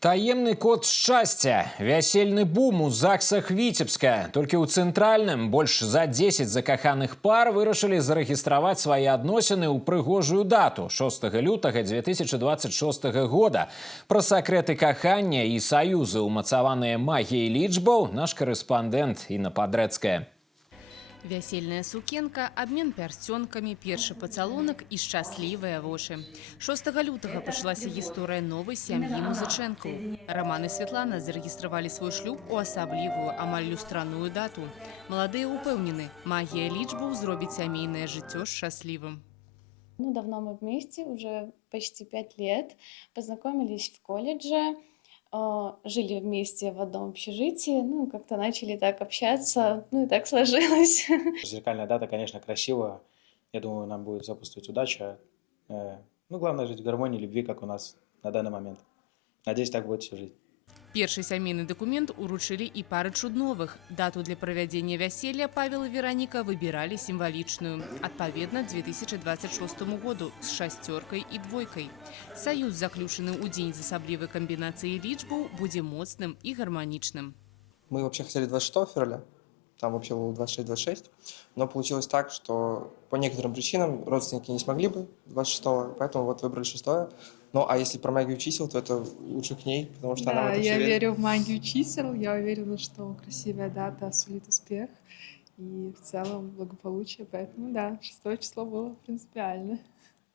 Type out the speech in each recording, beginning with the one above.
Таемный код счастья. Вясельны бум у ЗАГСах Витебска. Только у центральным больше за 10 закаханых пар вырашили зарегистрировать свои адносины у прыгожую дату 6 лютага 2026 года. Про секреты кахання и союзы, умацаванные магией лічбаў, наш корреспондент Инна Подрецкая. Вясельная сукенка, обмен пярсцёнкамі, першы пацалунак і шчаслівыя вочы. 6 лютага пачалася гісторыя новай сям'і музычэнкаў. Роман і Святлана зарэгістравалі свой шлюб у асаблівую, амаль люстраную дату. Маладыя упэўнены, магія лічбаў зробіць сямейнае жыццё шчаслівым. Давно мы вместе, уже почти 5 лет. Познакомились в колледже, жили вместе в одном общежитии, как-то начали так общаться, и так сложилось. Зеркальная дата, конечно, красивая. Я думаю, нам будет сопутствовать удача. Главное жить в гармонии, любви, как у нас на данный момент. Надеюсь, так будет всю жизнь. Першы сямейны дакумент уручылі і пары чудновых. Дату для правядзення вяселля Павел і Вераніка выбіралі сімвалічную. Адпаведна 2026 году з шасцёркай і двойкай. Саюз, заключаны ў дзень з асаблівай камбінацыяй лічбаў, будзе моцным і гарманічным. Мы вообще хотели 26 февраля, там вообще было 26-26, но получилось так, что по некоторым причинам родственники не смогли бы 26-го, поэтому вот выбрали 6-е. Ну, а если про магию чисел, то это лучше к ней, потому что она в этом я верит. верю в магию чисел, я уверена, что красивая дата сулит успех и в целом благополучие, поэтому да, 6 число было принципиально.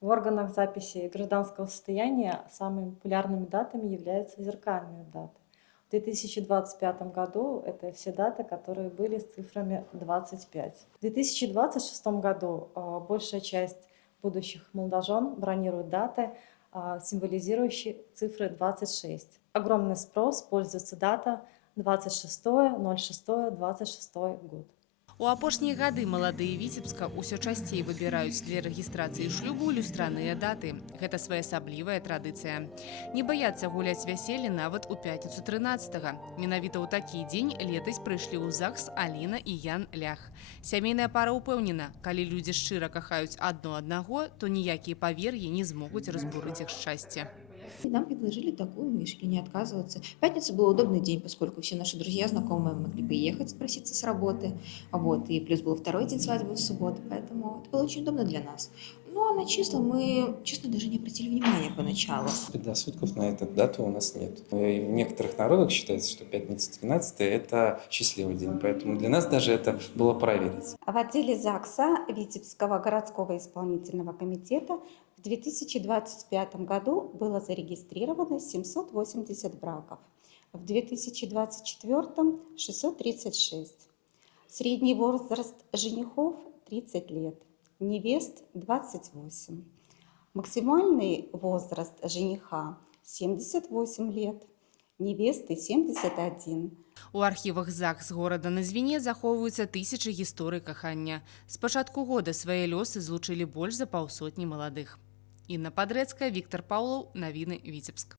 В органах записи гражданского состояния самыми популярными датами являются зеркальные даты. В 2025 году это все даты, которые были с цифрами 25. В 2026 году большая часть будущих молодожен бронирует даты, символизирующие цифры 26. Огромный спрос, пользуется дата 26.06.26 год. У апошнія гады маладыя Віцебска ўсё часцей выбіраюць для рэгістрацыі шлюбу люстраныя даты. Гэта своеасаблівая традыцыя. Не баяцца гуляць вяселле нават у пятніцу 13-го. Менавіта ў такі дзень летась прыйшлі ў ЗАГС Аліна і Ян Лях. Сямейная пара ўпэўнена, калі людзі шчыра кахаюць адно аднаго, то ніякія павер'і не змогуць разбурыць іх шчасце. И нам предложили такую, мы решили не отказываться. Пятница был удобный день, поскольку все наши друзья, знакомые могли приехать, спроситься с работы. И плюс был второй день свадьбы в субботу, поэтому это было очень удобно для нас. Ну а на числа мы, честно, даже не обратили внимания поначалу. Предрассудков на эту дату у нас нет. И в некоторых народах считается, что пятница 13 это счастливый день, поэтому для нас даже это было проверить. В отделе ЗАГСа Витебского городского исполнительного комитета в 2025 году было зарегистрировано 780 браков, в 2024 – 636. Средний возраст женихов – 30 лет, невест – 28. Максимальный возраст жениха – 78 лет, невесты – 71. У архівах ЗАГС горада на Звіне захоўваюцца тысячы гісторый кахання. З пачатку года свае лёсы злучылі больш за паўсотні маладых. Інна Подрецкая, Віктор Паўлаў, навіны Віцебск.